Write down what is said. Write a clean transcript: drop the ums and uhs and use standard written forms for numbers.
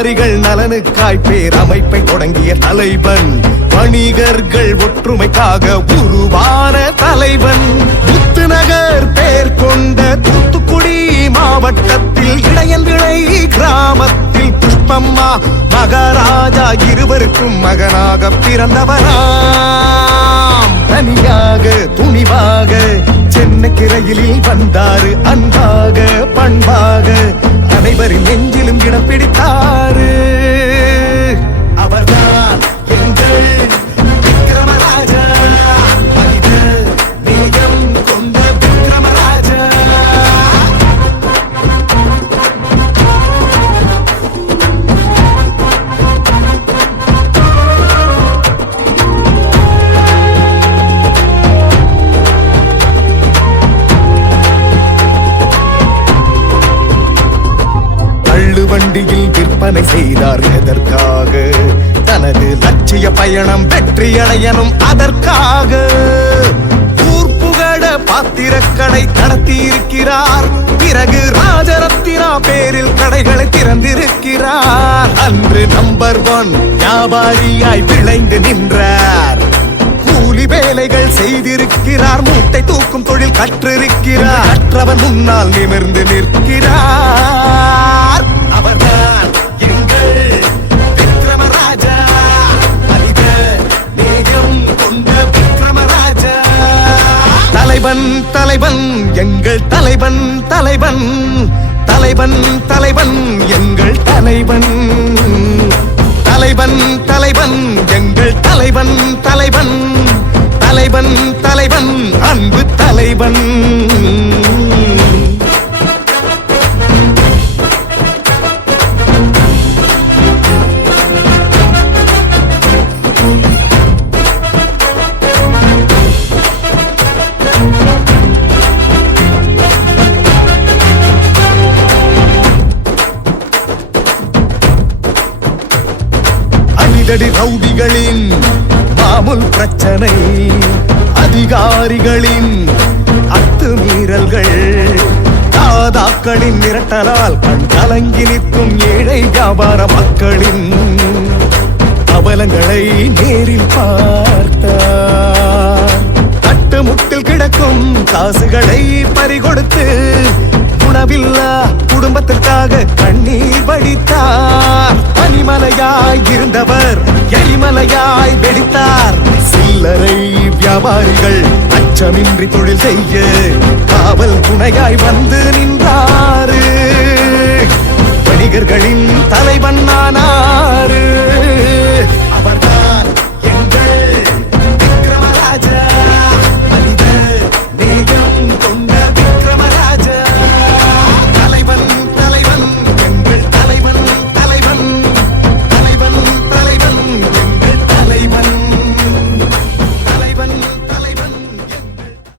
வியாபாரிகள் நலனுக்காய் பேரமைப்பை தொடங்கிய தலைவன், வணிகர்கள் ஒற்றுமைக்காக உருவான தலைவன், முத்துநகர் பேர் கொண்ட தூத்துக்குடி மாவட்டத்தில் இடையன்விளை கிராமத்தில் புஷ்பம்மா மகாராஜா இருவருக்கும் மகனாக பிறந்தவராம். தனியாக துணிவாக சென்னைக்கு ரயிலில் வந்தாரு, அன்பாக பண்பாக அனைவரின் நெஞ்சிலும் இடம் பிடித்தாரு. அவர்தான் எங்கள் விக்ரமராஜா, மனித நேயம் கொண்ட விக்ரமராஜா. வண்டியில் விற்பனை செய்தார் எதற்காக? தனது லட்சிய பயணம் வெற்றி அடையணும் அதற்காக. ஊர் புகழ பாத்திரக்கடை நடத்தியிருக்கிறார், பிறகு ராஜரத்தினா பேரில் கடைகளை திறந்திருக்கிறார். அன்று நம்பர் 1 வியாபாரியாய் விளைந்து நின்றார். கூலி வேலைகள் செய்திருக்கிறார், மூட்டை தூக்கும் தொழில் கற்றிருக்கிறார். கற்றவன் முன்னால் நிமிர்ந்து நிற்கிறார். அவர்தான் எங்கள் விக்ரமராஜா, மனித நேயம் கொண்ட விக்ரமராஜா. தலைவன் தலைவன் எங்கள் தலைவன், தலைவன் தலைவன் தலைவன் எங்கள் தலைவன், தலைவன் தலைவன் எங்கள் தலைவன், தலைவன் தலைவன் தலைவன் அன்பு தலைவன். அடிதடி ரவுடிகளின் மாமூல் பிரச்சனை, அதிகாரிகளின் அத்துமீறல்கள், தாதாக்களின் மிரட்டலால் கண் கலங்கி நிற்கும் ஏழை வியாபார மக்களின் அவலங்களை நேரில் பார்த்தார். தட்டுமுட்டில் கிடக்கும் காசுகளை பறிகொடுத்து உணவில்லா குடும்பத்திற்காக கண்ணீர் வடித்தார். பனிமலையாய் இருந்தவர் எரிமலையாய் வெடித்தார். சில்லறை வியாபாரிகள் அச்சமின்றி தொழில் செய்ய காவல் துணையாய் வந்து நின்றாரு. வணிகர்களின் தலை